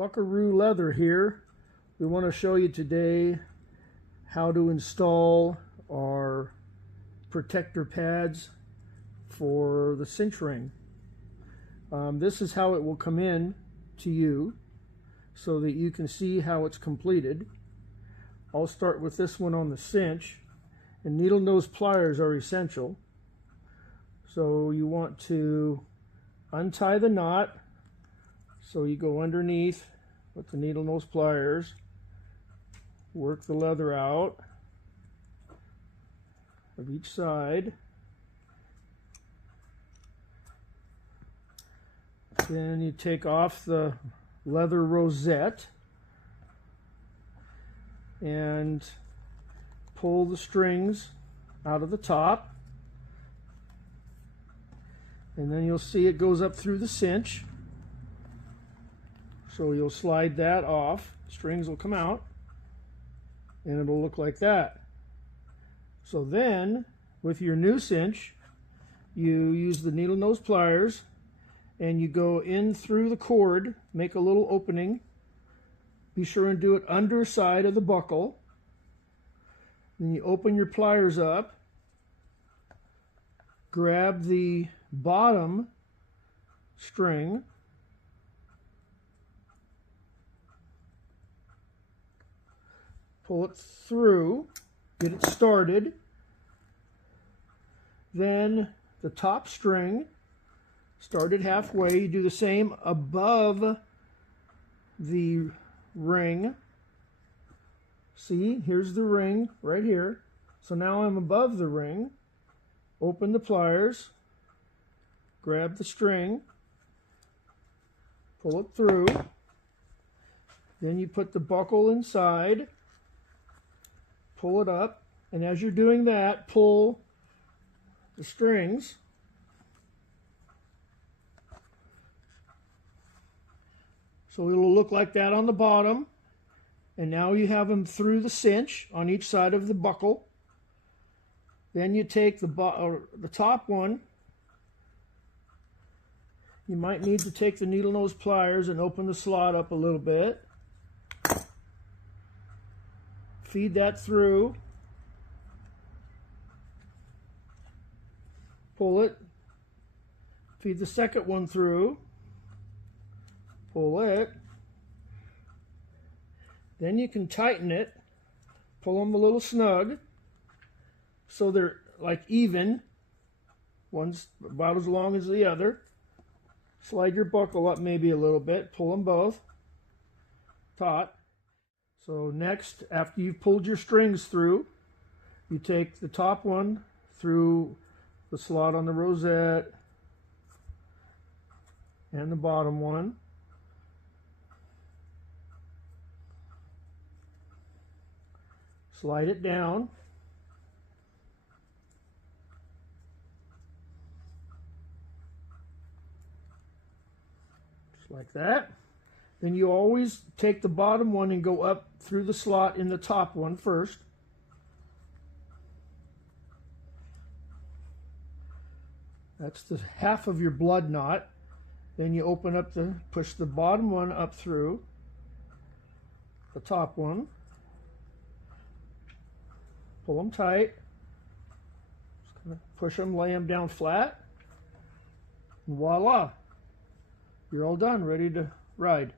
Buckaroo leather here. We want to show you today how to install our protector pads for the cinch ring. This is how it will come in to you so that you can see how it's completed. I'll start with this one on the cinch, and needle nose pliers are essential. So you want to untie the knot. So you go underneath with the needle nose pliers, work the leather out of each side. Then you take off the leather rosette and pull the strings out of the top. And then you'll see it goes up through the cinch. So you'll slide that off, strings will come out, and it'll look like that. So then, with your new cinch, you use the needle nose pliers and you go in through the cord, make a little opening. Be sure and do it underside of the buckle. Then you open your pliers up, grab the bottom string, pull it through, get it started. Then the top string, start it halfway. You do the same above the ring. See, here's the ring right here. So now I'm above the ring. Open the pliers, grab the string, pull it through. Then you put the buckle inside, pull it up, and as you're doing that, pull the strings. So it'll look like that on the bottom. And now you have them through the cinch on each side of the buckle. Then you take the top one. You might need to take the needle nose pliers and open the slot up a little bit. Feed that through. Pull it. Feed the second one through. Pull it. Then you can tighten it. Pull them a little snug so they're like even. One's about as long as the other. Slide your buckle up maybe a little bit. Pull them both taut. So next, after you've pulled your strings through, you take the top one through the slot on the rosette and the bottom one. Slide it down. Just like that. Then you always take the bottom one and go up through the slot in the top one first. That's the half of your blood knot. Then you open up push the bottom one up through the top one. Pull them tight. Just gonna push them, lay them down flat. And voila! You're all done, ready to ride.